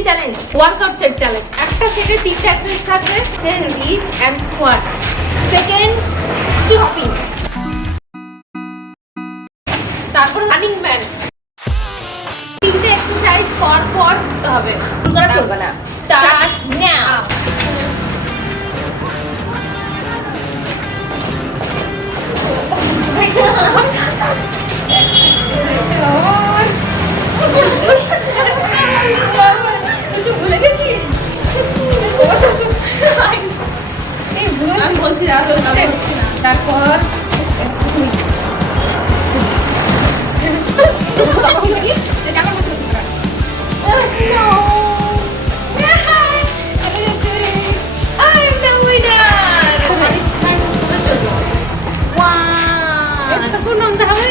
কি challenge? Workout set challenge. একটা সেটে 3টা এক্সারসাইজ থাকবে, যে reach and squat. Second skipping, তারপর রানিং ম্যান। 3টে এক্সারসাইজ পর পর করতে হবে, ভুল করা চলবে না। Start now. কিছু ভুলে গেছি, আমি বলছি তারপর নামতে হবে।